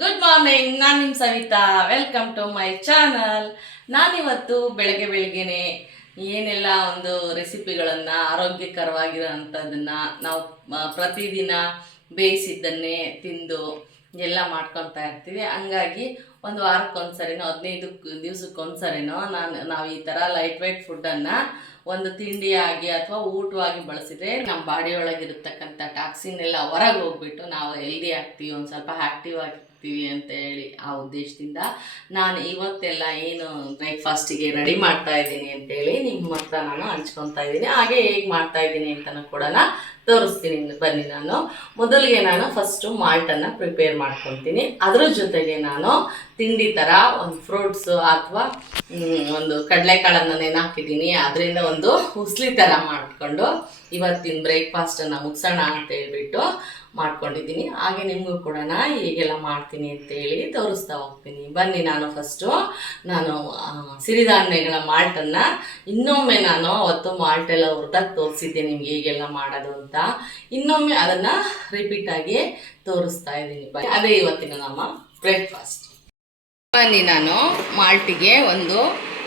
Good morning, ನಾನು ನಿಮ್ಮ Savita. Welcome to my channel. ನಾನಿವತ್ತು ಬೆಳಗ್ಗೆ ಬೆಳಗ್ಗೆನೆ ಏನೆಲ್ಲ ಒಂದು ರೆಸಿಪಿಗಳನ್ನು ಆರೋಗ್ಯಕರವಾಗಿರೋಂಥದ್ದನ್ನು ನಾವು ಪ್ರತಿದಿನ ಬೇಯಿಸಿದ್ದನ್ನೇ ತಿಂದು ಎಲ್ಲ ಮಾಡ್ಕೊತಾ ಇರ್ತೀವಿ. ಹಂಗಾಗಿ ಒಂದು ವಾರಕ್ಕೊಂದ್ಸರಿನೋ 15 ದಿವಸಕ್ಕೊಂದ್ಸರಿನೋ ನಾವು ಈ ಥರ ಲೈಟ್ ವೆಯ್ಟ್ ಫುಡ್ಡನ್ನು ಒಂದು ತಿಂಡಿಯಾಗಿ ಅಥವಾ ಊಟವಾಗಿ ಬಳಸಿದ್ರೆ ನಮ್ಮ ಬಾಡಿ ಒಳಗಿರತಕ್ಕಂಥ ಟಾಕ್ಸಿನ್ ಎಲ್ಲ ಹೊರಗೆ ಹೋಗ್ಬಿಟ್ಟು ನಾವು ಹೆಲ್ದಿ ಆಗ್ತೀವಿ, ಒಂದು ಸ್ವಲ್ಪ ಆ್ಯಕ್ಟಿವ್ ಆಗ್ತೀವಿ ಅಂತ ಹೇಳಿ ಆ ಉದ್ದೇಶದಿಂದ ನಾನು ಇವತ್ತೆಲ್ಲ ಏನು ಬ್ರೇಕ್ಫಾಸ್ಟಿಗೆ ರೆಡಿ ಮಾಡ್ತಾ ಇದ್ದೀನಿ ಅಂತೇಳಿ ನಿಮ್ಮ ಹತ್ರ ನಾನು ಹಂಚ್ಕೊತಾ ಇದ್ದೀನಿ. ಹಾಗೆ ಹೇಗೆ ಮಾಡ್ತಾ ಇದ್ದೀನಿ ಅಂತಲೂ ಕೂಡ ತೋರಿಸ್ತೀನಿ. ಬನ್ನಿ, ನಾನು ಮೊದಲಿಗೆ ಫಸ್ಟು ಮಾಲ್ಟನ್ನು ಪ್ರಿಪೇರ್ ಮಾಡ್ಕೊತೀನಿ. ಅದ್ರ ಜೊತೆಗೆ ನಾನು ತಿಂಡಿ ಥರ ಒಂದು ಫ್ರೂಟ್ಸು ಅಥವಾ ಒಂದು ಕಡಲೆಕಾಳನ್ನು ನೆನೆಹಾಕಿದ್ದೀನಿ. ಅದರಿಂದ ಒಂದು ಉಸ್ಲಿ ಥರ ಮಾಡಿಕೊಂಡು ಇವತ್ತಿನ ಬ್ರೇಕ್ಫಾಸ್ಟನ್ನು ಮುಗಿಸೋಣ ಅಂತ ಹೇಳ್ಬಿಟ್ಟು ಮಾಡ್ಕೊಂಡಿದ್ದೀನಿ. ಹಾಗೆ ನಿಮಗೂ ಕೂಡ ಹೀಗೆಲ್ಲ ಮಾಡ್ತೀನಿ ಅಂತೇಳಿ ತೋರಿಸ್ತಾ ಹೋಗ್ತೀನಿ. ಬನ್ನಿ, ಫಸ್ಟು ಸಿರಿಧಾನ್ಯಗಳ ಮಾಲ್ಟನ್ನು ಇನ್ನೊಮ್ಮೆ ಅವತ್ತು ಮಾಲ್ಟೆಲ್ಲ ಹುರಿದಾಗ ತೋರಿಸಿದ್ದೆ ನಿಮ್ಗೆ ಹೇಗೆಲ್ಲ ಮಾಡೋದು ಅಂತ. ಇನ್ನೊಮ್ಮೆ ಅದನ್ನು ರಿಪೀಟಾಗಿ ತೋರಿಸ್ತಾ ಇದ್ದೀನಿ. ಅದೇ ಇವತ್ತಿನ ನಮ್ಮ ಬ್ರೇಕ್ಫಾಸ್ಟ್. ಬನ್ನಿ, ಮಾಲ್ಟಿಗೆ ಒಂದು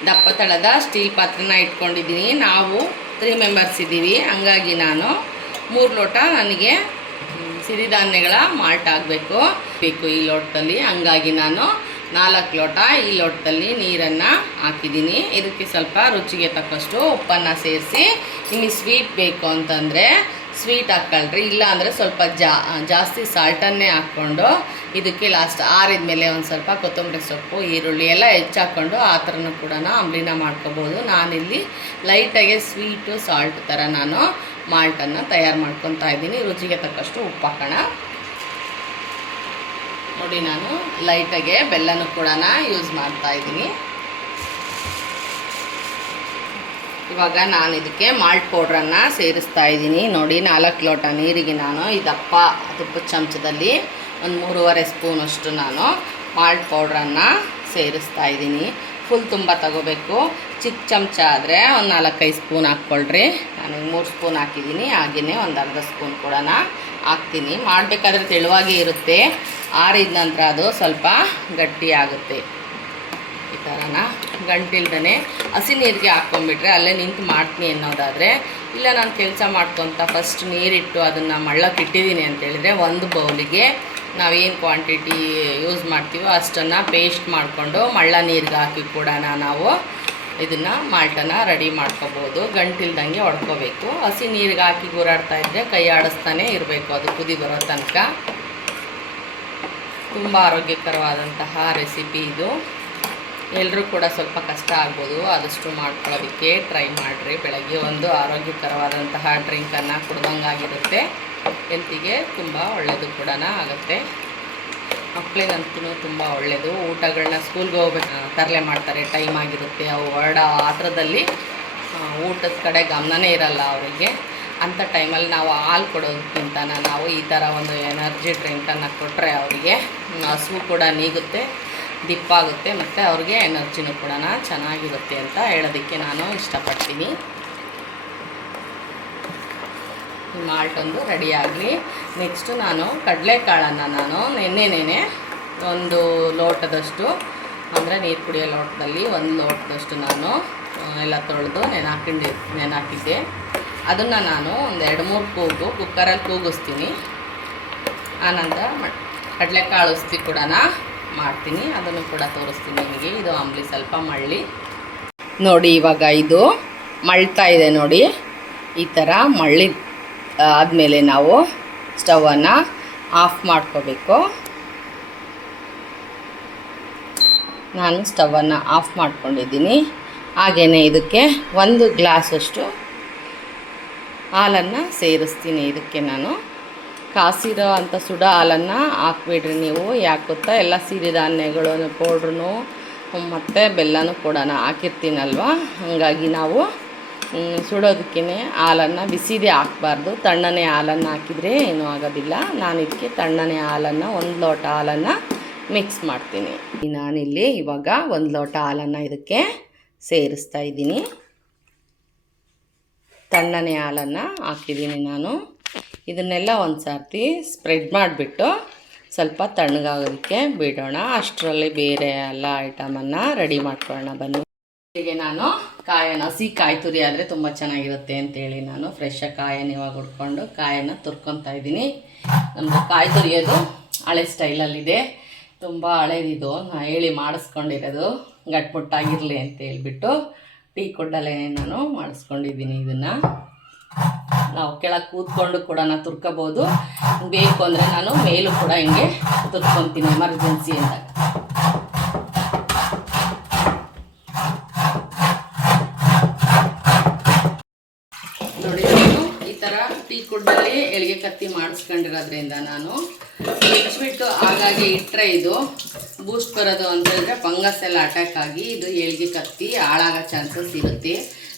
ದಪ್ಪ ತಳದ ಸ್ಟೀಲ್ ಪಾತ್ರನ ಇಟ್ಕೊಂಡಿದ್ದೀನಿ. ನಾವು 3 ಮೆಂಬರ್ಸ್ ಇದ್ದೀವಿ. ಹಂಗಾಗಿ 3 ಲೋಟ ನನಗೆ ಸಿರಿಧಾನ್ಯಗಳ ಮಾಲ್ಟ್ ಆಗಬೇಕು ಈ ಲೋಟದಲ್ಲಿ. ಹಂಗಾಗಿ 4 ಲೋಟ ಈ ಲೋಟದಲ್ಲಿ ನೀರನ್ನು ಹಾಕಿದ್ದೀನಿ. ಇದಕ್ಕೆ ಸ್ವಲ್ಪ ರುಚಿಗೆ ತಕ್ಕಷ್ಟು ಉಪ್ಪನ್ನು ಸೇರಿಸಿ, ನಿಮಗೆ ಸ್ವೀಟ್ ಬೇಕು ಅಂತಂದರೆ ಸ್ವೀಟ್ ಹಾಕ್ಕೊಳ್ರಿ, ಇಲ್ಲ ಅಂದರೆ ಸ್ವಲ್ಪ ಜಾಸ್ತಿ ಸಾಲ್ಟನ್ನೇ ಹಾಕ್ಕೊಂಡು ಇದಕ್ಕೆ ಲಾಸ್ಟ್ ಆರಿದ ಮೇಲೆ ಒಂದು ಸ್ವಲ್ಪ ಕೊತ್ತಂಬರಿ ಸೊಪ್ಪು, ಈರುಳ್ಳಿ ಎಲ್ಲ ಹೆಚ್ಚಾಕ್ಕೊಂಡು ಆ ಥರನೂ ಕೂಡ ಅಂಬ್ಲಿನ ಮಾಡ್ಕೋಬೋದು. ನಾನಿಲ್ಲಿ ಲೈಟಾಗಿ ಸ್ವೀಟು ಸಾಲ್ಟ್ ಥರ ಮಾಲ್ಟನ್ನು ತಯಾರು ಮಾಡ್ಕೊತಾ ಇದ್ದೀನಿ. ರುಚಿಗೆ ತಕ್ಕಷ್ಟು ಉಪ್ಪು ಹಾಕೋಣ. ನೋಡಿ, ಲೈಟಾಗೆ ಬೆಲ್ಲನೂ ಕೂಡ ಯೂಸ್ ಮಾಡ್ತಾ ಇದ್ದೀನಿ. ಇವಾಗ ಇದಕ್ಕೆ ಮಾಲ್ಟ್ ಪೌಡ್ರನ್ನು ಸೇರಿಸ್ತಾ ಇದ್ದೀನಿ. ನೋಡಿ, 4 ಲೋಟ ನೀರಿಗೆ ಈ ದಪ್ಪ ತುಪ್ಪದ ಚಮಚದಲ್ಲಿ ಒಂದು 3.5 ಸ್ಪೂನಷ್ಟು ಮಾಲ್ಟ್ ಪೌಡ್ರನ್ನು ಸೇರಿಸ್ತಾ ಇದ್ದೀನಿ. ಫುಲ್ ತುಂಬ ತಗೋಬೇಕು. ಚಿಕ್ಕ ಚಮಚ ಆದರೆ ಒಂದು 4-5 ಸ್ಪೂನ್ ಹಾಕ್ಕೊಳ್ರಿ. ನಾನು 3 ಸ್ಪೂನ್ ಹಾಕಿದ್ದೀನಿ. ಹಾಗೆಯೇ ಒಂದು ಅರ್ಧ ಸ್ಪೂನ್ ಕೂಡ ಹಾಕ್ತೀನಿ. ಮಾಡಬೇಕಾದ್ರೆ ತೆಳುವಾಗೇ ಇರುತ್ತೆ, ಆರಿದ ನಂತರ ಅದು ಸ್ವಲ್ಪ ಗಟ್ಟಿ ಆಗುತ್ತೆ. ಈ ಥರನ ಗಂಟಿಲ್ದೇ ಹಸಿ ನೀರಿಗೆ ಹಾಕ್ಕೊಂಡ್ಬಿಟ್ರೆ ಅಲ್ಲೇ ನಿಂತು ಮಾಡ್ತೀನಿ ಅನ್ನೋದಾದರೆ, ಇಲ್ಲ ನಾನು ಕೆಲಸ ಮಾಡ್ಕೊತ ಫಸ್ಟ್ ನೀರಿಟ್ಟು ಅದನ್ನು ಮಳ್ಳಕ್ಕೆ ಇಟ್ಟಿದ್ದೀನಿ ಅಂತೇಳಿದರೆ ಒಂದು ಬೌಲಿಗೆ ನಾವೇನು ಕ್ವಾಂಟಿಟಿ ಯೂಸ್ ಮಾಡ್ತೀವೋ ಅಷ್ಟನ್ನು ಪೇಸ್ಟ್ ಮಾಡಿಕೊಂಡು ಮಳ್ಳ ನೀರಿಗೆ ಹಾಕಿ ಕೂಡ ನಾವು ಇದನ್ನು ಮಾಲ್ಟನ್ನು ರೆಡಿ ಮಾಡ್ಕೋಬೋದು. ಗಂಟಿಲ್ದಂಗೆ ಹೊಡ್ಕೋಬೇಕು. ಹಸಿ ನೀರಿಗೆ ಹಾಕಿ ಗುರಾಡ್ತಾ ಇದ್ದರೆ ಕೈ ಆಡಿಸ್ತಾನೆ ಇರಬೇಕು, ಅದು ಕುದಿ ಬರೋ ತನಕ. ತುಂಬ ಆರೋಗ್ಯಕರವಾದಂತಹ ರೆಸಿಪಿ ಇದು. ಎಲ್ಲರೂ ಕೂಡ ಸ್ವಲ್ಪ ಕಷ್ಟ ಆಗ್ಬೋದು, ಆದಷ್ಟು ಮಾಡ್ಕೊಳ್ಳೋದಕ್ಕೆ ಟ್ರೈ ಮಾಡಿರಿ. ಬೆಳಗ್ಗೆ ಒಂದು ಆರೋಗ್ಯಕರವಾದಂತಹ ಡ್ರಿಂಕನ್ನು ಕುಡ್ದಂಗಾಗಿರುತ್ತೆ. ಹೆಲ್ತಿಗೆ ತುಂಬ ಒಳ್ಳೆಯದು ಕೂಡ ಆಗುತ್ತೆ. ಮಕ್ಕಳಿಗಂತೂ ತುಂಬ ಒಳ್ಳೆಯದು. ಊಟಗಳನ್ನ ಸ್ಕೂಲ್ಗೆ ಹೋಗ್ಬೇಕು ತರಲೆ ಮಾಡ್ತಾರೆ, ಟೈಮ್ ಆಗಿರುತ್ತೆ, ಅವು ಹೊರಡೋ ಆತ್ರದಲ್ಲಿ ಊಟದ ಕಡೆ ಗಮನನೇ ಇರಲ್ಲ ಅವರಿಗೆ. ಅಂಥ ಟೈಮಲ್ಲಿ ನಾವು ಹಾಲು ಕೊಡೋದಕ್ಕಿಂತ ನಾವು ಈ ಥರ ಒಂದು ಎನರ್ಜಿ ಡ್ರಿಂಕನ್ನು ಕೊಟ್ಟರೆ ಅವರಿಗೆ ಹಸಿವು ಕೂಡ ನೀಗುತ್ತೆ, ದಿಪ್ಪಾಗುತ್ತೆ, ಮತ್ತು ಅವ್ರಿಗೆ ಎನರ್ಜಿನೂ ಕೂಡ ಚೆನ್ನಾಗಿರುತ್ತೆ ಅಂತ ಹೇಳೋದಕ್ಕೆ ನಾನು ಇಷ್ಟಪಡ್ತೀನಿ. ಈ ಮಾಲ್ಟೊಂದು ರೆಡಿ ಆಗಲಿ. ನೆಕ್ಸ್ಟು ಕಡಲೆಕಾಳನ್ನು ನೆನ್ನೆ ಒಂದು ಲೋಟದಷ್ಟು, ಅಂದರೆ ನೀರು ಕುಡಿಯೋ ಲೋಟದಲ್ಲಿ 1 ಲೋಟದಷ್ಟು ಎಲ್ಲ ತೊಳೆದು ನೆನೆಹಾಕಿದ್ದೆ. ಅದನ್ನು ಒಂದು 2-3 ಕೂಗು ಕುಕ್ಕರಲ್ಲಿ ಕೂಗಿಸ್ತೀನಿ. ಆನಂತರ ಕಡಲೆಕಾಳು ಉಸ್ತಿ ಕೂಡ ಮಾಡ್ತೀನಿ, ಅದನ್ನು ಕೂಡ ತೋರಿಸ್ತೀನಿ ನಿಮಗೆ. ಇದು ಅಂಬ್ಲಿ ಸ್ವಲ್ಪ ಮಳ್ಳಿ ನೋಡಿ. ಇವಾಗ ಇದು ಮಳ್ತಾ ಇದೆ ನೋಡಿ. ಈ ಥರ ಮಳ್ಳಿ ಆದಮೇಲೆ ನಾವು ಸ್ಟವನ್ನು ಆಫ್ ಮಾಡ್ಕೋಬೇಕು. ನಾನು ಸ್ಟವನ್ನು ಆಫ್ ಮಾಡ್ಕೊಂಡಿದ್ದೀನಿ. ಹಾಗೆಯೇ ಇದಕ್ಕೆ 1 ಗ್ಲಾಸಷ್ಟು ಹಾಲನ್ನು ಸೇರಿಸ್ತೀನಿ. ಇದಕ್ಕೆ ಕಾಸಿರೋ ಅಂಥ ಸುಡ ಹಾಲನ್ನು ಹಾಕ್ಬಿಡ್ರಿ ನೀವು. ಯಾಕೆ ಗೊತ್ತಾ, ಎಲ್ಲ ಸಿರಿಧಾನ್ಯಗಳು ಪೌಡ್ರೂ ಮತ್ತು ಬೆಲ್ಲನೂ ಕೂಡ ಹಾಕಿರ್ತೀನಲ್ವ, ಹಾಗಾಗಿ ನಾವು ಸುಡೋದಕ್ಕೇ ಹಾಲನ್ನು ಬಿಸಿದೇ ಹಾಕಬಾರ್ದು. ತಣ್ಣನೆ ಹಾಲನ್ನು ಹಾಕಿದರೆ ಏನೂ ಆಗೋದಿಲ್ಲ. ನಾನು ಇದಕ್ಕೆ ತಣ್ಣನೆ ಹಾಲನ್ನು 1 ಲೋಟ ಹಾಲನ್ನು ಮಿಕ್ಸ್ ಮಾಡ್ತೀನಿ. ನಾನಿಲ್ಲಿ ಇವಾಗ 1 ಲೋಟ ಹಾಲನ್ನು ಇದಕ್ಕೆ ಸೇರಿಸ್ತಾ ಇದ್ದೀನಿ. ತಣ್ಣನೆ ಹಾಲನ್ನು ಹಾಕಿದ್ದೀನಿ ನಾನು. ಇದನ್ನೆಲ್ಲ ಒಂದು ಸರ್ತಿ ಸ್ಪ್ರೆಡ್ ಮಾಡಿಬಿಟ್ಟು ಸ್ವಲ್ಪ ತಣ್ಣಗಾಗೋದಕ್ಕೆ ಬಿಡೋಣ. ಅಷ್ಟರಲ್ಲಿ ಬೇರೆ ಎಲ್ಲ ಐಟಮನ್ನು ರೆಡಿ ಮಾಡ್ಕೊಳ್ಳೋಣ ಬನ್ನಿ. ಹೀಗೆ ನಾನು ಹಸಿ ಕಾಯಿ ತುರಿ ಆದರೆ ತುಂಬ ಚೆನ್ನಾಗಿರುತ್ತೆ ಅಂತೇಳಿ ನಾನು ಫ್ರೆಶ್ಶಾಗಿ ಕಾಯನ್ನು ಇವಾಗ ಹುಡ್ಕೊಂಡು ಕಾಯನ್ನು ತುರ್ಕೊತಾ ಇದ್ದೀನಿ. ನಮ್ಮದು ಕಾಯಿ ತುರಿಯೋದು ಹಳೆ ಸ್ಟೈಲಲ್ಲಿದೆ, ತುಂಬ ಹಳೇದಿದು. ನಾನು ಹೇಳಿ ಮಾಡಿಸ್ಕೊಂಡಿರೋದು ಗಟ್ಮುಟ್ಟಾಗಿರಲಿ ಅಂತ ಹೇಳ್ಬಿಟ್ಟು ಟೀ ಕೊಡ್ಡಲ್ಲೇ ನಾನು ಮಾಡಿಸ್ಕೊಂಡಿದ್ದೀನಿ. ಇದನ್ನು ನಾವು ಕೆಳಗೆ ಕೂತ್ಕೊಂಡು ಕೂಡ ತುರ್ಕೋಬೋದು, ಬೇಕು ಅಂದರೆ ನಾನು ಮೇಲೂ ಕೂಡ ಹಿಂಗೆ ತುರ್ಕೊತೀನಿ ಎಮರ್ಜೆನ್ಸಿ ಅಂದಾಗ. ನೋಡಿ, ನಾನು ಈ ಥರ ಟೀ ಕುಡ್ಡಲ್ಲಿ ಎಳಿಗೆ ಕತ್ತಿ ಮಾಡಿಸ್ಕೊಂಡಿರೋದ್ರಿಂದ ನಾನು ಹೆಚ್ಚಿಬಿಟ್ಟು ಹಾಗಾಗಿ ಇಟ್ಟರೆ ಇದು ಬೂಸ್ಟ್ ಬರೋದು ಅಂತಂದರೆ ಫಂಗಸ್ ಎಲ್ಲ ಅಟ್ಯಾಕ್ ಆಗಿ ಇದು ಎಳಿಗೆ ಕತ್ತಿ ಹಾಳಾಗೋ ಚಾನ್ಸಸ್ ಇರುತ್ತೆ.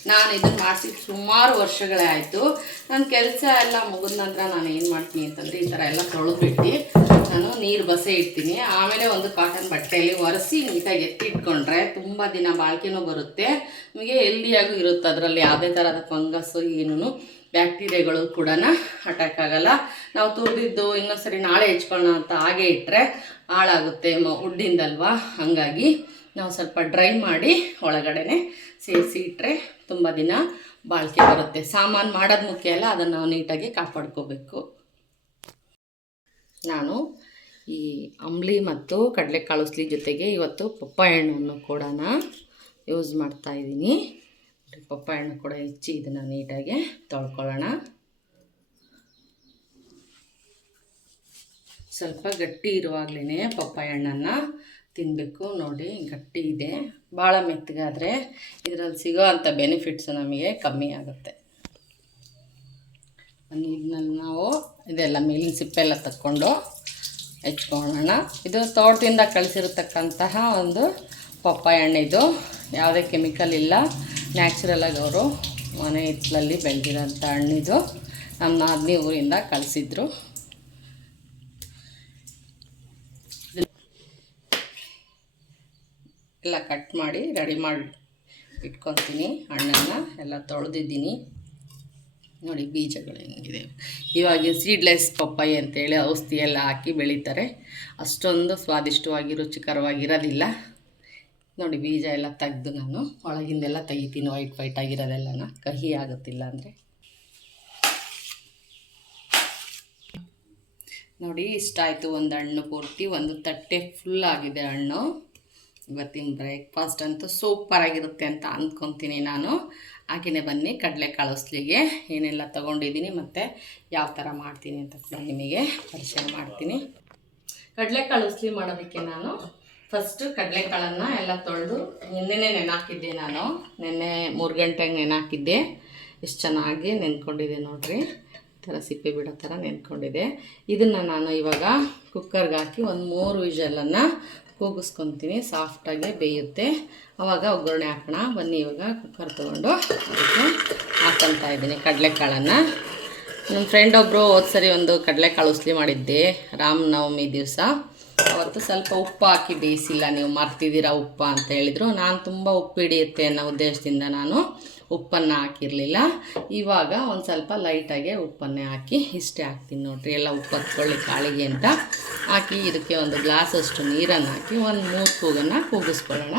ನಾನು ಇದನ್ನು ಮಾಡಿಸಿ ಸುಮಾರು ವರ್ಷಗಳೇ ಆಯಿತು. ನನ್ನ ಕೆಲಸ ಎಲ್ಲ ಮುಗಿದ ನಂತರ ನಾನು ಏನು ಮಾಡ್ತೀನಿ ಅಂತಂದರೆ ಈ ಥರ ಎಲ್ಲ ತೊಳೆದ್ಬಿಟ್ಟು ನಾನು ನೀರು ಬಸೆ ಇಡ್ತೀನಿ. ಆಮೇಲೆ ಒಂದು ಕಾಟನ್ ಬಟ್ಟೆಯಲ್ಲಿ ಒರೆಸಿ ನೀಟಾಗಿ ಎತ್ತಿಟ್ಕೊಂಡ್ರೆ ತುಂಬ ದಿನ ಬಾಳಿಕೆನೂ ಬರುತ್ತೆ, ನಿಮಗೆ ಹೆಲ್ದಿಯಾಗೂ ಇರುತ್ತೆ. ಅದರಲ್ಲಿ ಯಾವುದೇ ಥರದ ಫಂಗಸ್ಸು ಏನೂ ಬ್ಯಾಕ್ಟೀರಿಯಾಗಳು ಕೂಡ ಅಟ್ಯಾಕ್ ಆಗೋಲ್ಲ. ನಾವು ತುರಿದಿದ್ದು ಇನ್ನೊಂದು ಸರಿ ನಾಳೆ ಹೆಚ್ಕೊಳ್ಳೋಣ ಅಂತ ಹಾಗೆ ಇಟ್ಟರೆ ಹಾಳಾಗುತ್ತೆ, ಉಡ್ಡಿಂದಲ್ವಾ. ಹಾಗಾಗಿ ನಾವು ಸ್ವಲ್ಪ ಡ್ರೈ ಮಾಡಿ ಒಳಗಡೆ ಸೇರಿಸಿ ಇಟ್ಟರೆ ತುಂಬ ದಿನ ಬಾಳಿಕೆ ಬರುತ್ತೆ. ಸಾಮಾನು ಮಾಡೋದು ಮುಖ್ಯ ಅಲ್ಲ, ಅದನ್ನು ನಾವು ನೀಟಾಗಿ ಕಾಪಾಡ್ಕೋಬೇಕು. ನಾನು ಈ ಅಂಬ್ಲಿ ಮತ್ತು ಕಡಲೆಕಾಳು ಉಸ್ಲಿ ಜೊತೆಗೆ ಇವತ್ತು ಪಪ್ಪಾಯ ಹಣ್ಣನ್ನು ಕೂಡ ಯೂಸ್ ಮಾಡ್ತಾಯಿದ್ದೀನಿ. ಪಪ್ಪಾಯ ಹಣ್ಣು ಕೂಡ ಹೆಚ್ಚಿ ಇದನ್ನು ನೀಟಾಗಿ ತೊಳ್ಕೊಳ್ಳೋಣ. ಸ್ವಲ್ಪ ಗಟ್ಟಿ ಇರುವಾಗಲೇ ಪಪ್ಪಾಯ ಹಣ್ಣನ್ನು ತಿನ್ನಬೇಕು. ನೋಡಿ, ಗಟ್ಟಿ ಇದೆ. ಭಾಳ ಮೆತ್ತಗಾದರೆ ಇದರಲ್ಲಿ ಸಿಗೋ ಅಂಥ ಬೆನಿಫಿಟ್ಸು ನಮಗೆ ಕಮ್ಮಿ ಆಗುತ್ತೆ. ಇದನ್ನಲ್ಲಿ ನಾವು ಇದೆಲ್ಲ ಮೇಲಿನ ಸಿಪ್ಪೆಲ್ಲ ತಕ್ಕೊಂಡು ಹೆಚ್ಕೊಳ್ಳೋಣ. ಇದು ತೋಟದಿಂದ ಕಳಿಸಿರತಕ್ಕಂತಹ ಒಂದು ಪಪ್ಪಾಯ ಹಣ್ಣು. ಇದು ಯಾವುದೇ ಕೆಮಿಕಲ್ ಇಲ್ಲ, ನ್ಯಾಚುರಲಾಗಿ ಅವರು ಮನೆ ಹಿತ್ತಲಲ್ಲಿ ಬೆಳೆದಿರೋಂಥ ಹಣ್ಣಿದು. ನಮ್ಮ ನಾದಿನಿ ಊರಿಂದ ಕಳಿಸಿದ್ರು. ಎಲ್ಲ ಕಟ್ ಮಾಡಿ ರೆಡಿ ಮಾಡಿ ಇಟ್ಕೊತೀನಿ. ಹಣ್ಣನ್ನು ಎಲ್ಲ ತೊಳೆದಿದ್ದೀನಿ. ನೋಡಿ ಬೀಜಗಳು ಹೆಂಗಿದೆ. ಇವಾಗ ಸೀಡ್ಲೆಸ್ ಪಪ್ಪಾಯಿ ಅಂತೇಳಿ ಔಷಧಿ ಎಲ್ಲ ಹಾಕಿ ಬೆಳೀತಾರೆ, ಅಷ್ಟೊಂದು ಸ್ವಾದಿಷ್ಟವಾಗಿ ರುಚಿಕರವಾಗಿರೋದಿಲ್ಲ. ನೋಡಿ, ಬೀಜ ಎಲ್ಲ ತೆಗೆದು ನಾನು ಒಳಗಿಂದೆಲ್ಲ ತೆಗಿತೀನಿ, ವೈಟ್ ಆಗಿರೋದೆಲ್ಲನ, ಕಹಿ ಆಗುತ್ತಿಲ್ಲ ಅಂದರೆ. ನೋಡಿ, ಇಷ್ಟಾಯಿತು ಒಂದು ಹಣ್ಣು ಪೂರ್ತಿ, ಒಂದು ತಟ್ಟೆ ಫುಲ್ ಆಗಿದೆ ಹಣ್ಣು. ಇವತ್ತಿನ ಬ್ರೇಕ್ಫಾಸ್ಟ್ ಅಂತೂ ಸೂಪರಾಗಿರುತ್ತೆ ಅಂತ ಅಂದ್ಕೊತೀನಿ ನಾನು. ಹಾಗೆಯೇ ಬನ್ನಿ, ಕಡಲೆಕಾಳು ಉಸ್ಲಿಗೆ ಏನೆಲ್ಲ ತೊಗೊಂಡಿದ್ದೀನಿ ಮತ್ತು ಯಾವ ಥರ ಮಾಡ್ತೀನಿ ಅಂತ ಕೂಡ ನಿಮಗೆ ಪರಿಚಯ ಮಾಡ್ತೀನಿ. ಕಡಲೆಕಾಳು ಉಸ್ಲಿ ಮಾಡೋದಕ್ಕೆ ನಾನು ಫಸ್ಟು ಕಡಲೆಕಾಳನ್ನು ಎಲ್ಲ ತೊಳೆದು ನೆನ್ನೆನೇ ನೆನೆಹಾಕಿದ್ದೆ. ನಾನು ನೆನ್ನೆ 3 ಗಂಟೆಗೆ ನೆನೆಹಾಕಿದ್ದೆ. ಎಷ್ಟು ಚೆನ್ನಾಗಿ ನೆನ್ಕೊಂಡಿದೆ ನೋಡಿರಿ, ಈ ಥರ ಸಿಪ್ಪೆ ಬಿಡೋ ಥರ ನೆನ್ಕೊಂಡಿದೆ. ಇದನ್ನು ನಾನು ಇವಾಗ ಕುಕ್ಕರ್ಗೆ ಹಾಕಿ ಒಂದು 3 ವಿಷಲನ್ನು ಕೂಗಿಸ್ಕೊತೀನಿ, ಸಾಫ್ಟಾಗಿ ಬೇಯುತ್ತೆ. ಆವಾಗ ಒಗ್ಗರಣೆ ಹಾಕೋಣ ಬನ್ನಿ. ಇವಾಗ ಕುಕ್ಕರ್ ತೊಗೊಂಡು ಅದಕ್ಕೆ ಹಾಕ್ಕೊತಾ ಇದ್ದೀನಿ ಕಡಲೆಕಾಳನ್ನು. ನನ್ನ ಫ್ರೆಂಡ್ ಒಬ್ಬರು ಸರಿ ಒಂದು ಕಡಲೆಕಾಳು ಉಸ್ಲಿ ಮಾಡಿದ್ದೆ ರಾಮನವಮಿ ದಿವಸ. ಅವತ್ತು ಸ್ವಲ್ಪ ಉಪ್ಪು ಹಾಕಿ ಬೇಯಿಸಿಲ್ಲ, ನೀವು ಮರ್ತಿದ್ದೀರಾ ಉಪ್ಪು ಅಂತ ಹೇಳಿದರು. ನಾನು ತುಂಬ ಉಪ್ಪು ಹಿಡಿಯುತ್ತೆ ಅನ್ನೋ ಉದ್ದೇಶದಿಂದ ನಾನು ಉಪ್ಪನ್ನು ಹಾಕಿರಲಿಲ್ಲ. ಇವಾಗ ಒಂದು ಸ್ವಲ್ಪ ಲೈಟಾಗೆ ಉಪ್ಪನ್ನೇ ಹಾಕಿ ಇಷ್ಟೇ ಹಾಕ್ತೀನಿ ನೋಡಿರಿ. ಎಲ್ಲ ಉಪ್ಪು ಹತ್ಕೊಳ್ಳಿ ಕಾಳಿಗೆ ಅಂತ ಹಾಕಿ ಇದಕ್ಕೆ ಒಂದು ಗ್ಲಾಸಷ್ಟು ನೀರನ್ನು ಹಾಕಿ ಒಂದು 3 ಕೂಗನ್ನು ಕೂಗಿಸ್ಕೊಳ್ಳೋಣ.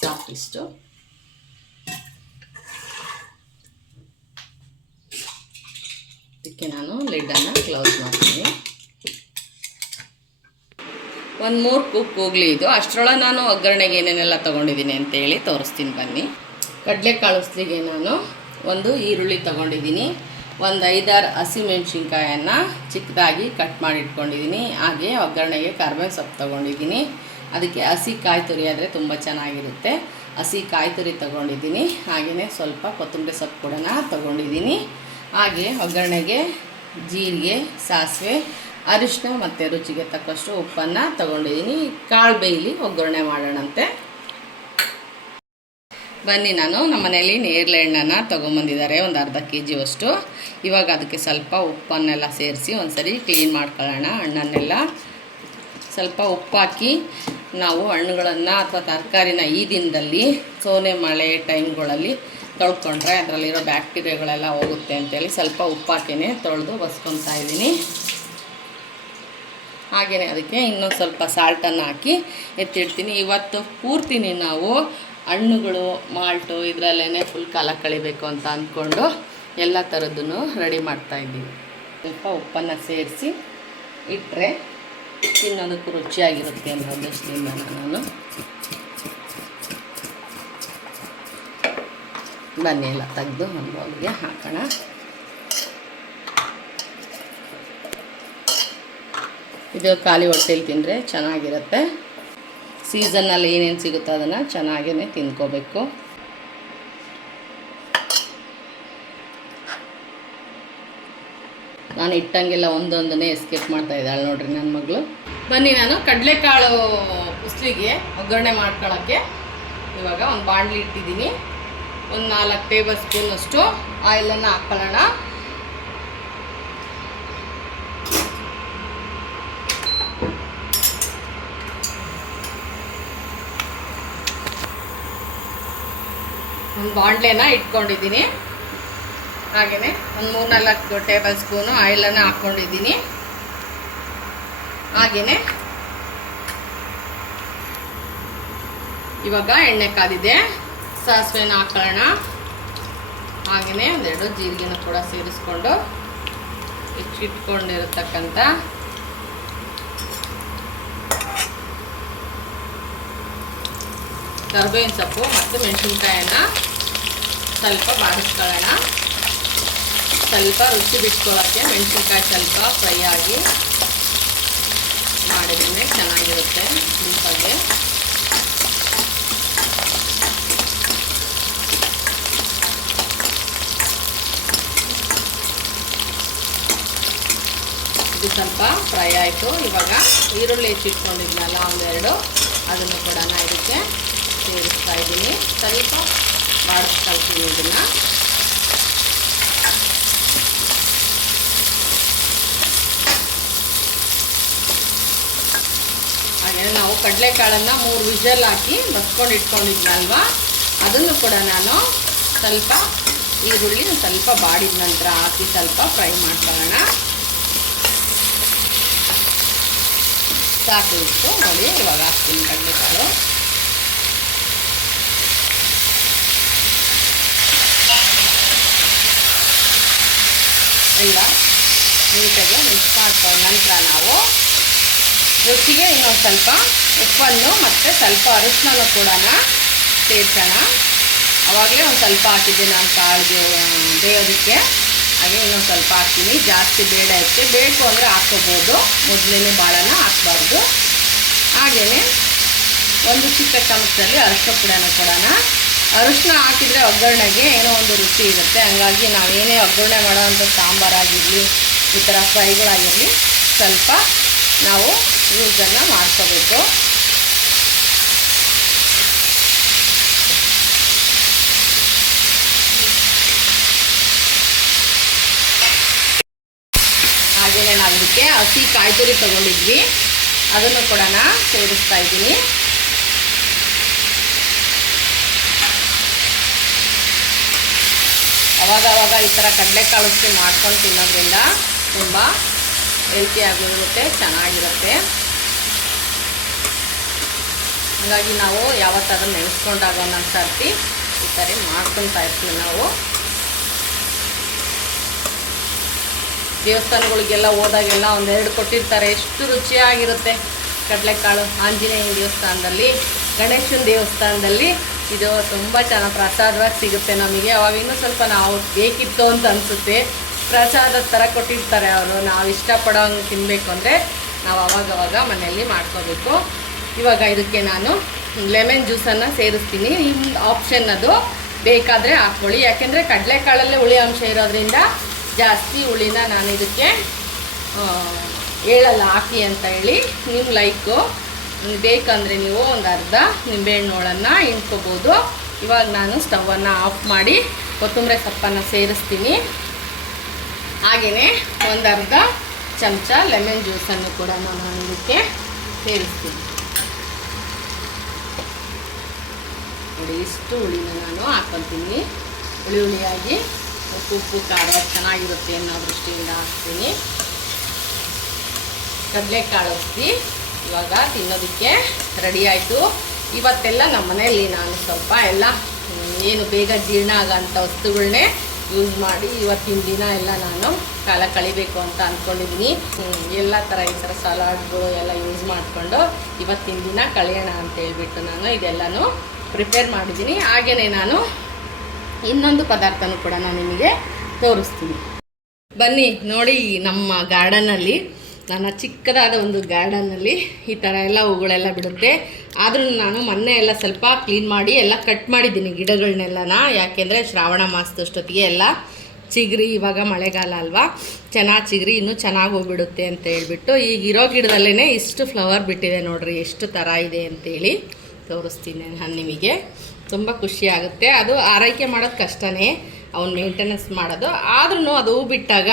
ಸಾಕಿಷ್ಟು ಇದಕ್ಕೆ ನಾನು ಲಿಡ್ಡನ್ನು ಕ್ಲೋಸ್ ಮಾಡ್ತೀನಿ. ಒಂದು 3 ಕೂಗು ಕೂಗಲಿ ಇದು. ಅಷ್ಟರೊಳಗೆ ನಾನು ಒಗ್ಗರಣೆಗೆ ಏನೇನೆಲ್ಲ ತೊಗೊಂಡಿದ್ದೀನಿ ಅಂತೇಳಿ ತೋರಿಸ್ತೀನಿ ಬನ್ನಿ. ಕಡಲೆಕಾಳು ಉಸ್ಲಿಗೆ ನಾನು ಒಂದು ಈರುಳ್ಳಿ ತೊಗೊಂಡಿದ್ದೀನಿ, ಒಂದು 5-6 ಹಸಿಮೆಣ್ಸಿನ್ಕಾಯನ್ನು ಚಿಕ್ಕದಾಗಿ ಕಟ್ ಮಾಡಿ ಇಟ್ಕೊಂಡಿದ್ದೀನಿ. ಹಾಗೆ ಒಗ್ಗರಣೆಗೆ ಕರಿಬೇವು ಸೊಪ್ಪು ತೊಗೊಂಡಿದ್ದೀನಿ. ಅದಕ್ಕೆ ಹಸಿ ಕಾಯಿ ತುರಿ ಆದರೆ ತುಂಬ ಚೆನ್ನಾಗಿರುತ್ತೆ. ಹಸಿ ಕಾಯಿ ತುರಿ ತೊಗೊಂಡಿದ್ದೀನಿ. ಹಾಗೆಯೇ ಸ್ವಲ್ಪ ಕೊತ್ತಂಬರಿ ಸೊಪ್ಪು ಕೂಡ ತೊಗೊಂಡಿದ್ದೀನಿ. ಹಾಗೆ ಒಗ್ಗರಣೆಗೆ ಜೀರಿಗೆ, ಸಾಸಿವೆ, ಅರಿಶಿನ ಮತ್ತು ರುಚಿಗೆ ತಕ್ಕಷ್ಟು ಉಪ್ಪನ್ನು ತೊಗೊಂಡಿದ್ದೀನಿ. ಕಾಳು ಬೇಯಲಿ, ಒಗ್ಗರಣೆ ಮಾಡೋಣಂತೆ ಬನ್ನಿ. ನಾನು ನಮ್ಮ ಮನೆಯಲ್ಲಿ ನೇರಳೆ ಹಣ್ಣನ್ನು ತೊಗೊಂಬಂದಿದ್ದಾರೆ, ಒಂದು ಅರ್ಧ kg. ಇವಾಗ ಅದಕ್ಕೆ ಸ್ವಲ್ಪ ಉಪ್ಪನ್ನೆಲ್ಲ ಸೇರಿಸಿ ಒಂದು ಸರಿ ಕ್ಲೀನ್ ಮಾಡ್ಕೊಳ್ಳೋಣ. ಹಣ್ಣನ್ನೆಲ್ಲ ಸ್ವಲ್ಪ ಉಪ್ಪು ಹಾಕಿ ನಾವು ಹಣ್ಣುಗಳನ್ನು ಅಥವಾ ತರಕಾರಿನ ಈ ದಿನದಲ್ಲಿ ಸೋನೆ ಮಳೆ ಟೈಮ್ಗಳಲ್ಲಿ ತೊಳ್ಕೊಂಡ್ರೆ ಅದರಲ್ಲಿರೋ ಬ್ಯಾಕ್ಟೀರಿಯಾಗಳೆಲ್ಲ ಹೋಗುತ್ತೆ ಅಂತೇಳಿ ಸ್ವಲ್ಪ ಉಪ್ಪು ಹಾಕಿನೇ ತೊಳೆದು ಬಸ್ಕೊತಾ ಇದ್ದೀನಿ. ಹಾಗೆಯೇ ಅದಕ್ಕೆ ಇನ್ನೊಂದು ಸ್ವಲ್ಪ ಸಾಲ್ಟನ್ನು ಹಾಕಿ ಎತ್ತಿಡ್ತೀನಿ. ಇವತ್ತು ಪೂರ್ತಿನಿ ನಾವು ಹಣ್ಣುಗಳು ಮಾಲ್ಟು ಇದರಲ್ಲೇ ಫುಲ್ ಕಾಲ ಕಳಿಬೇಕು ಅಂತ ಅಂದ್ಕೊಂಡು ಎಲ್ಲ ಥರದ್ದನ್ನು ರೆಡಿ ಮಾಡ್ತಾಯಿದ್ದೀವಿ. ಸ್ವಲ್ಪ ಉಪ್ಪನ್ನು ಸೇರಿಸಿ ಇಟ್ಟರೆ ತಿನ್ನೋದಕ್ಕೂ ರುಚಿಯಾಗಿರುತ್ತೆ ಅನ್ನೋ ದೃಷ್ಟಿಯಿಂದ ನಾನು ಬನ್ನಿ ಎಲ್ಲ ತೆಗೆದು ಒಂದು ಬೌಲ್ಗೆ ಹಾಕೋಣ. ಇದು ಖಾಲಿ ಹೊಟ್ಟೆಲಿ ತಿಂದರೆ ಚೆನ್ನಾಗಿರುತ್ತೆ. ಸೀಸನ್ನಲ್ಲಿ ಏನೇನು ಸಿಗುತ್ತೋ ಅದನ್ನು ಚೆನ್ನಾಗೇ ತಿಂದ್ಕೋಬೇಕು. ನಾನು ಇಟ್ಟಂಗೆಲ್ಲ ಒಂದೊಂದನ್ನೇ ಎಸ್ಕೇಪ್ ಮಾಡ್ತಾ ಇದ್ದಾಳೆ ನೋಡ್ರಿ ನನ್ನ ಮಗಳು. ಬನ್ನಿ ನಾನು ಕಡಲೆಕಾಳು ಉಸ್ಲಿಗೆ ಒಗ್ಗರಣೆ ಮಾಡ್ಕೊಳ್ಳೋಕ್ಕೆ ಇವಾಗ ಒಂದು ಬಾಣಲಿ ಇಟ್ಟಿದ್ದೀನಿ. ಒಂದು 4 ಟೇಬಲ್ ಸ್ಪೂನಷ್ಟು ಆಯಿಲನ್ನು ಹಾಕ್ಕೊಳ್ಳೋಣ. ಒಂದು ಬಾಣಲೆನ ಇಟ್ಕೊಂಡಿದ್ದೀನಿ. ಹಾಗೆಯೇ ಒಂದು 3-4 ಟೇಬಲ್ ಸ್ಪೂನು ಆಯಿಲನ್ನು ಹಾಕ್ಕೊಂಡಿದ್ದೀನಿ. ಹಾಗೆಯೇ ಇವಾಗ ಎಣ್ಣೆ ಕಾದಿದೆ, ಸಾಸಿವೆನ ಹಾಕೊಳ್ಳೋಣ. ಹಾಗೆಯೇ ಒಂದೆರಡು ಜೀರಿಗೆನ ಕೂಡ ಸೇರಿಸ್ಕೊಂಡು ಇಟ್ಕೊಂಡಿರತಕ್ಕಂಥ ಕರಿಬೇವಿನ ಸೊಪ್ಪು ಮತ್ತು ಮೆಣಸಿನ್ಕಾಯನ್ನು ಸ್ವಲ್ಪ ಬಾಡಿಸ್ಕೊಳ್ಳೋಣ. ಸ್ವಲ್ಪ ರುಚಿ ಬಿಟ್ಕೊಳ್ಳೋಕ್ಕೆ ಮೆಣಸಿನ್ಕಾಯಿ ಸ್ವಲ್ಪ ಫ್ರೈ ಆಗಿ ಮಾಡಿದ್ರೆ ಚೆನ್ನಾಗಿರುತ್ತೆ ಸಿಂಪಲ್ಗೆ. ಇದು ಸ್ವಲ್ಪ ಫ್ರೈ ಆಯಿತು. ಇವಾಗ ಈರುಳ್ಳಿ ಹೆಚ್ಚಿಟ್ಕೊಂಡಿದ್ನಲ್ಲ ಒಂದೆರಡು, ಅದನ್ನು ಕೂಡ ಇದಕ್ಕೆ ಸೇರಿಸ್ತಾ ಇದ್ದೀನಿ. ಸ್ವಲ್ಪ ಬಾಡಿಸ್ಕೊಳ್ತೀನಿ ಇದನ್ನು. ಹಾಗೆ ನಾವು ಕಡಲೆಕಾಳನ್ನು 3 ವಿಷಲ್ ಹಾಕಿ ಬಸ್ಕೊಂಡು ಇಟ್ಕೊಂಡಿದ್ನಲ್ವ, ಅದನ್ನು ಕೂಡ ನಾನು ಸ್ವಲ್ಪ ಈರುಳ್ಳಿ ಸ್ವಲ್ಪ ಬಾಡಿದ ನಂತರ ಹಾಕಿ ಸ್ವಲ್ಪ ಫ್ರೈ ಮಾಡ್ಕೊಳ್ಳೋಣ. ಸಾಕು ಇತ್ತು ನೋಡಿ. ಇವಾಗ ಹಾಕ್ತೀನಿ ಕಡಲೆಕಾಳು. ಎಲ್ಲ ನೀಟಾಗಿ ಮಿಕ್ಸ್ ಮಾಡ್ಕೊಂಡು ನಂತರ ನಾವು ರುಚಿಗೆ ಇನ್ನೊಂದು ಸ್ವಲ್ಪ ಉಪ್ಪನ್ನು ಮತ್ತು ಸ್ವಲ್ಪ ಅರಿಶಿನೂ ಕೂಡ ಸೇರ್ಸೋಣ. ಆವಾಗಲೇ ಒಂದು ಸ್ವಲ್ಪ ಹಾಕಿದ್ದೆ ನಾನು ಕಾಳಿಗೆ ಬೇಯೋದಕ್ಕೆ. ಹಾಗೆ ಇನ್ನೊಂದು ಸ್ವಲ್ಪ ಹಾಕ್ತೀನಿ, ಜಾಸ್ತಿ ಬೇಡ ಇರುತ್ತೆ. ಬೇಕು ಅಂದರೆ ಹಾಕ್ಕೋಬೋದು, ಮೊದಲೇ ಭಾಳನ ಹಾಕ್ಬಾರ್ದು. ಹಾಗೆಯೇ ಒಂದು ಚಿಕ್ಕ ಚಮಚದಲ್ಲಿ ಅರಿಶಿನ ಪುಡಿಯನ್ನು ಕೊಡೋಣ. ಅರಿಶಿನ ಹಾಕಿದರೆ ಒಗ್ಗರಣೆಗೆ ಏನೋ ಒಂದು ರುಚಿ ಇರುತ್ತೆ. ಹಂಗಾಗಿ ನಾವೇನೇ ಒಗ್ಗರಣೆ ಮಾಡೋವಂಥ ಸಾಂಬಾರಾಗಿರಲಿ, ಈ ಥರ ಫ್ರೈಗಳಾಗಿರಲಿ, ಸ್ವಲ್ಪ ನಾವು ಯೂಸನ್ನು ಮಾಡ್ಕೋಬೇಕು. ಹಾಗೆಯೇ ನಾವು ಇದಕ್ಕೆ ಹಸಿ ಕಾಯಿ ತುರಿ ತೊಗೊಂಡಿದ್ವಿ, ಅದನ್ನು ಕೂಡ ಸೇರಿಸ್ತಾ ಇದ್ದೀನಿ. ಅವಾಗ ಈ ಥರ ಕಡಲೆಕಾಳು ಮಾಡ್ಕೊಂಡು ತಿನ್ನೋದ್ರಿಂದ ತುಂಬ ಹೆಲ್ತಿಯಾಗಿರುತ್ತೆ, ಚೆನ್ನಾಗಿರುತ್ತೆ. ಹಾಗಾಗಿ ನಾವು ಯಾವತ್ತಾದ್ರೂ ನೆನೆಸ್ಕೊಂಡಾಗ ಒಂದೊಂದು ಸರ್ತಿ ಈ ಥರ ಮಾಡ್ಕೊತಾ ಇರ್ತೀವಿ ನಾವು. ದೇವಸ್ಥಾನಗಳಿಗೆಲ್ಲ ಹೋದಾಗೆಲ್ಲ ಒಂದೆರಡು ಕೊಟ್ಟಿರ್ತಾರೆ, ಎಷ್ಟು ರುಚಿಯಾಗಿರುತ್ತೆ ಕಡಲೆಕಾಳು. ಆಂಜನೇಯ ದೇವಸ್ಥಾನದಲ್ಲಿ, ಗಣೇಶನ ದೇವಸ್ಥಾನದಲ್ಲಿ ಇದು ತುಂಬ ಚೆನ್ನಾಗಿ ಪ್ರಸಾದವಾಗಿ ಸಿಗುತ್ತೆ ನಮಗೆ. ಅವಾಗ ಇನ್ನೂ ಸ್ವಲ್ಪ ನಾವು ಬೇಕಿತ್ತು ಅಂತ ಅನಿಸುತ್ತೆ. ಪ್ರಸಾದ ಥರ ಕೊಟ್ಟಿರ್ತಾರೆ ಅವರು. ನಾವು ಇಷ್ಟಪಡೋಂಗೆ ತಿನ್ನಬೇಕು ಅಂದರೆ ನಾವು ಅವಾಗವಾಗ ಮನೆಯಲ್ಲಿ ಮಾಡ್ಕೋಬೇಕು. ಇವಾಗ ಇದಕ್ಕೆ ನಾನು ಲೆಮನ್ ಜ್ಯೂಸನ್ನು ಸೇರಿಸ್ತೀನಿ. ನಿಮ್ಮ ಆಪ್ಷನ್ ಅದು, ಬೇಕಾದರೆ ಹಾಕ್ಕೊಳ್ಳಿ. ಯಾಕೆಂದರೆ ಕಡಲೆಕಾಳಲ್ಲೇ ಹುಳಿ ಅಂಶ ಇರೋದ್ರಿಂದ ಜಾಸ್ತಿ ಹುಳಿನ ನಾನು ಇದಕ್ಕೆ ಹೇಳಲ್ಲ ಹಾಕಿ ಅಂತ ಹೇಳಿ. ನಿಮ್ಮ ಲೈಕು, ಬೇಕಂದರೆ ನೀವು ಒಂದು ಅರ್ಧ ನಿಂಬೆಹಣ್ಣು ಹೋಳನ್ನು ಹಿಂಡ್ಕೋಬೋದು. ಇವಾಗ ನಾನು ಸ್ಟವನ್ನು ಆಫ್ ಮಾಡಿ ಕೊತ್ತಂಬರಿ ಸೊಪ್ಪನ್ನು ಸೇರಿಸ್ತೀನಿ. ಹಾಗೆಯೇ ಒಂದು ಅರ್ಧ ಚಮಚ ಲೆಮನ್ ಜ್ಯೂಸನ್ನು ಕೂಡ ನಾನು ಇದಕ್ಕೆ ಸೇರಿಸ್ತೀನಿ. ನೋಡಿ, ಇಷ್ಟು ಹುಳಿನ ನಾನು ಹಾಕ್ಕೊತೀನಿ. ಹುಳಿ ಹುಳಿಯಾಗಿ ಉಪ್ಪು ಖಾರ ಚೆನ್ನಾಗಿರುತ್ತೆ ಅನ್ನೋ ದೃಷ್ಟಿಯಿಂದ ಹಾಕ್ತೀನಿ. ಕಡಲೆಕಾಳು ಹಾಕಿ ಇವಾಗ ತಿನ್ನೋದಕ್ಕೆ ರೆಡಿ ಆಯಿತು. ಇವತ್ತೆಲ್ಲ ನಮ್ಮ ಮನೆಯಲ್ಲಿ ನಾನು ಸ್ವಲ್ಪ ಎಲ್ಲ ಏನು ಬೇಗ ಜೀರ್ಣ ಆಗೋಂಥ ವಸ್ತುಗಳನ್ನೇ ಯೂಸ್ ಮಾಡಿ ಇವತ್ತಿನ ದಿನ ಎಲ್ಲ ನಾನು ಕಾಲ ಕಳಿಬೇಕು ಅಂತ ಅಂದ್ಕೊಂಡಿದ್ದೀನಿ. ಎಲ್ಲ ಥರ ಈ ಥರ ಸಲಾಡ್ಗಳು ಎಲ್ಲ ಯೂಸ್ ಮಾಡಿಕೊಂಡು ಇವತ್ತಿನ ದಿನ ಕಳೆಯೋಣ ಅಂತ ಹೇಳ್ಬಿಟ್ಟು ನಾನು ಇದೆಲ್ಲನೂ ಪ್ರಿಪೇರ್ ಮಾಡಿದ್ದೀನಿ. ಹಾಗೆಯೇ ನಾನು ಇನ್ನೊಂದು ಪದಾರ್ಥನೂ ಕೂಡ ನಾನು ನಿಮಗೆ ತೋರಿಸ್ತೀನಿ. ಬನ್ನಿ ನೋಡಿ, ನಮ್ಮ ಗಾರ್ಡನಲ್ಲಿ, ನನ್ನ ಚಿಕ್ಕದಾದ ಒಂದು ಗಾರ್ಡನ್ನಲ್ಲಿ ಈ ಥರ ಎಲ್ಲ ಹೂಗಳೆಲ್ಲ ಬಿಡುತ್ತೆ. ಆದ್ರೂ ನಾನು ಮೊನ್ನೆ ಎಲ್ಲ ಸ್ವಲ್ಪ ಕ್ಲೀನ್ ಮಾಡಿ ಎಲ್ಲ ಕಟ್ ಮಾಡಿದ್ದೀನಿ ಗಿಡಗಳನ್ನೆಲ್ಲನ. ಯಾಕೆಂದರೆ ಶ್ರಾವಣ ಮಾಸದಷ್ಟೊತ್ತಿಗೆ ಎಲ್ಲ ಚಿಗುರಿ, ಇವಾಗ ಮಳೆಗಾಲ ಅಲ್ವಾ, ಚೆನ್ನಾಗಿ ಚಿಗುರಿ ಇನ್ನೂ ಚೆನ್ನಾಗಿ ಹೋಗ್ಬಿಡುತ್ತೆ ಅಂತ ಹೇಳ್ಬಿಟ್ಟು ಈಗ ಇರೋ ಗಿಡದಲ್ಲೇ ಇಷ್ಟು ಫ್ಲವರ್ ಬಿಟ್ಟಿದೆ ನೋಡಿರಿ, ಎಷ್ಟು ಥರ ಇದೆ ಅಂತೇಳಿ ತೋರಿಸ್ತೀನಿ ನಾನು ನಿಮಗೆ. ತುಂಬ ಖುಷಿ ಆಗುತ್ತೆ. ಅದು ಆರೈಕೆ ಮಾಡೋದು ಕಷ್ಟನೇ, ಅವ್ನು ಮೇಂಟೆನೆನ್ಸ್ ಮಾಡೋದು. ಆದ್ರೂ ಅದು ಹೂ ಬಿಟ್ಟಾಗ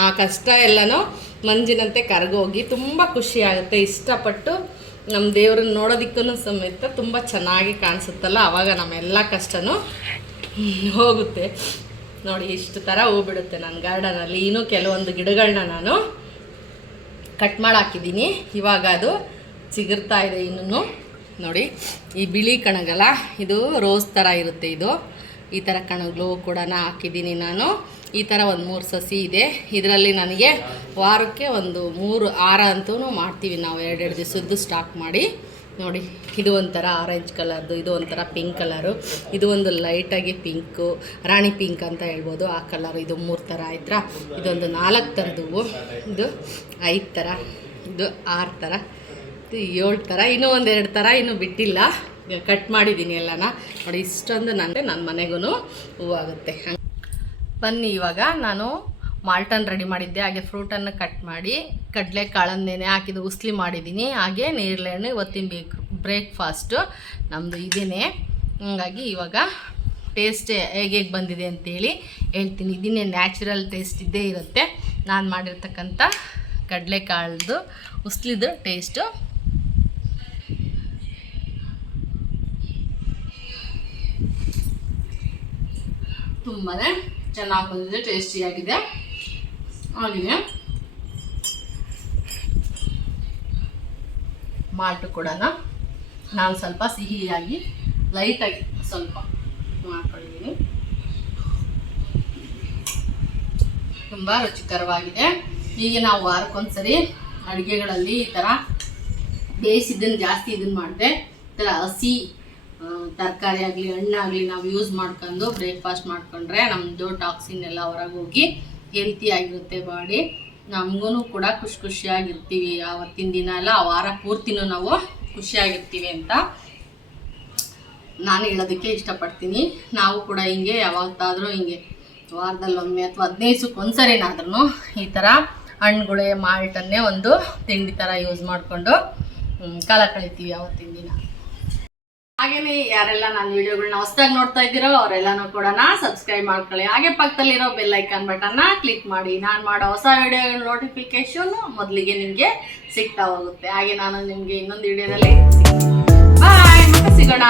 ಆ ಕಷ್ಟ ಎಲ್ಲನೂ ಮಂಜಿನಂತೆ ಕರಗೋಗಿ ತುಂಬ ಖುಷಿ ಆಗುತ್ತೆ. ಇಷ್ಟಪಟ್ಟು ನಮ್ಮ ದೇವ್ರನ್ನ ನೋಡೋದಕ್ಕೂ ಸಮೇತ ತುಂಬ ಚೆನ್ನಾಗಿ ಕಾಣಿಸುತ್ತಲ್ಲ, ಆವಾಗ ನಮ್ಮೆಲ್ಲ ಕಷ್ಟನೂ ಹೋಗುತ್ತೆ. ನೋಡಿ ಇಷ್ಟು ಥರ ಹೂ ಬಿಡುತ್ತೆ ನನ್ನ ಗಾರ್ಡನಲ್ಲಿ. ಇನ್ನೂ ಕೆಲವೊಂದು ಗಿಡಗಳನ್ನ ನಾನು ಕಟ್ ಮಾಡಿ ಹಾಕಿದ್ದೀನಿ. ಇವಾಗ ಅದು ಚಿಗುರ್ತಾ ಇದೆ ಇನ್ನೂ. ನೋಡಿ ಈ ಬಿಳಿ ಕಣಗಲ, ಇದು ರೋಸ್ ಥರ ಇರುತ್ತೆ. ಇದು ಈ ಥರ ಕಣಗಳು ಕೂಡ ಹಾಕಿದ್ದೀನಿ ನಾನು. ಈ ಥರ ಒಂದು 3 ಸಸಿ ಇದೆ. ಇದರಲ್ಲಿ ನನಗೆ ವಾರಕ್ಕೆ ಒಂದು 3 ಹಾರ ಅಂತೂ ಮಾಡ್ತೀವಿ ನಾವು, 2 ದಿವಸದ್ದು ಸ್ಟಾಕ್ ಮಾಡಿ. ನೋಡಿ ಇದು ಒಂಥರ ಆರೆಂಜ್ ಕಲರ್ದು, ಇದು ಒಂಥರ ಪಿಂಕ್ ಕಲರು, ಇದು ಒಂದು ಲೈಟಾಗಿ ಪಿಂಕು, ರಾಣಿ ಪಿಂಕ್ ಅಂತ ಹೇಳ್ಬೋದು ಆ ಕಲರ್. ಇದು 3 ಥರ ಆಯ್ತಾ. ಇದೊಂದು 4 ಥರದವು, ಇದು 5 ಥರ, ಇದು 6 ಥರ, ಇದು 7 ಥರ, ಇನ್ನೂ 1-2 ಥರ ಇನ್ನೂ ಬಿಟ್ಟಿಲ್ಲ. ಕಟ್ ಮಾಡಿದ್ದೀನಿ ಎಲ್ಲನ. ನೋಡಿ ಇಷ್ಟೊಂದು ನನ್ನ ಮನೆಗೂ ಹೂವಾಗುತ್ತೆ. ಬನ್ನಿ ಇವಾಗ ನಾನು ಮಾಲ್ಟನ್ ರೆಡಿ ಮಾಡಿದ್ದೆ. ಹಾಗೆ ಫ್ರೂಟನ್ನು ಕಟ್ ಮಾಡಿ ಕಡಲೆಕಾಳನ್ನು ನೆನೆ ಹಾಕಿದ್ದು ಉಸ್ಲಿ ಮಾಡಿದ್ದೀನಿ. ಹಾಗೆ ನೇರಳೆಹಣ್ಣು ಇವತ್ತಿನ ಬ್ರೇಕ್ಫಾಸ್ಟು ನಮ್ಮದು ಇದೇನೆ. ಹಾಗಾಗಿ ಇವಾಗ ಟೇಸ್ಟ್ ಹೇಗೆ ಬಂದಿದೆ ಅಂತೇಳಿ ಹೇಳ್ತೀನಿ. ಇದನ್ನೇ ನ್ಯಾಚುರಲ್ ಟೇಸ್ಟ್ ಇದ್ದೇ ಇರುತ್ತೆ ನಾನು ಮಾಡಿರ್ತಕ್ಕಂಥ ಕಡಲೆಕಾಳದು ಉಸ್ಲಿದು ಟೇಸ್ಟು. ತುಂಬಾ ಚೆನ್ನಾಗಿ ಬಂದಿದೆ, ಟೇಸ್ಟಿಯಾಗಿದೆ. ಹಾಗೆಯೇ ಮಾಲ್ಟು ಕೂಡ ನಾನು ಸ್ವಲ್ಪ ಸಿಹಿಯಾಗಿ ಲೈಟಾಗಿ ಸ್ವಲ್ಪ ಮಾಡ್ಕೊಂಡಿದ್ದೀನಿ. ತುಂಬ ರುಚಿಕರವಾಗಿದೆ. ಹೀಗೆ ನಾವು ವಾರಕ್ಕೊಂದ್ಸರಿ ಅಡುಗೆಗಳಲ್ಲಿ ಈ ಥರ ಬೇಯಿಸಿದ್ದನ್ನು ಜಾಸ್ತಿ ಇದನ್ನು ಮಾಡಿದೆ. ಈ ಥರ ಹಸಿ ತರಕಾರಿ ಆಗಲಿ ಹಣ್ಣಾಗಲಿ ನಾವು ಯೂಸ್ ಮಾಡ್ಕೊಂಡು ಬ್ರೇಕ್ಫಾಸ್ಟ್ ಮಾಡ್ಕೊಂಡ್ರೆ ನಮ್ಮದು ಟಾಕ್ಸಿನ್ ಎಲ್ಲ ಹೊರಗೆ ಹೋಗಿ ಹೆಲ್ತಿಯಾಗಿರುತ್ತೆ ಬಾಡಿ. ನಮಗೂ ಕೂಡ ಖುಷಿಯಾಗಿರ್ತೀವಿ. ಆವತ್ತಿನ ದಿನ ಎಲ್ಲ ಆ ವಾರ ಪೂರ್ತಿನೂ ನಾವು ಖುಷಿಯಾಗಿರ್ತೀವಿ ಅಂತ ನಾನು ಹೇಳೋದಕ್ಕೆ ಇಷ್ಟಪಡ್ತೀನಿ. ನಾವು ಕೂಡ ಹಿಂಗೆ ಯಾವತ್ತಾದರೂ ಹಿಂಗೆ ವಾರದಲ್ಲೊಮ್ಮೆ ಅಥವಾ 15 ದಿವಸಕ್ಕೊಂದ್ಸರಿನಾದ್ರೂ ಈ ಥರ ಹಣ್ಣುಗಳೇ ಮಾಲ್ಟನ್ನೇ ಒಂದು ತಿಂಡಿ ಥರ ಯೂಸ್ ಮಾಡಿಕೊಂಡು ಕಾಲ ಕಳಿತೀವಿ ಆವತ್ತಿನ ದಿನ. ಹಾಗೇನೆ ಯಾರೆಲ್ಲ ನನ್ನ ವಿಡಿಯೋಗಳನ್ನ ಹೊಸದಾಗಿ ನೋಡ್ತಾ ಇದ್ದೀರೋ ಅವರೆಲ್ಲನೂ ಕೂಡ ಸಬ್ಸ್ಕ್ರೈಬ್ ಮಾಡ್ಕೊಳ್ಳಿ. ಹಾಗೆ ಪಕ್ಕದಲ್ಲಿರೋ ಬೆಲ್ ಐಕಾನ್ ಬಟನ್ನ ಕ್ಲಿಕ್ ಮಾಡಿ. ನಾನು ಮಾಡೋ ಹೊಸ ವಿಡಿಯೋಗಳ ನೋಟಿಫಿಕೇಶನ್ ಮೊದಲಿಗೆ ನಿಮಗೆ ಸಿಗ್ತಾ ಹೋಗುತ್ತೆ. ಹಾಗೆ ನಾನು ನಿಮಗೆ ಇನ್ನೊಂದು ವಿಡಿಯೋದಲ್ಲಿ ಬಾಯ್, ಮತ್ತೆ ಸಿಗೋಣ.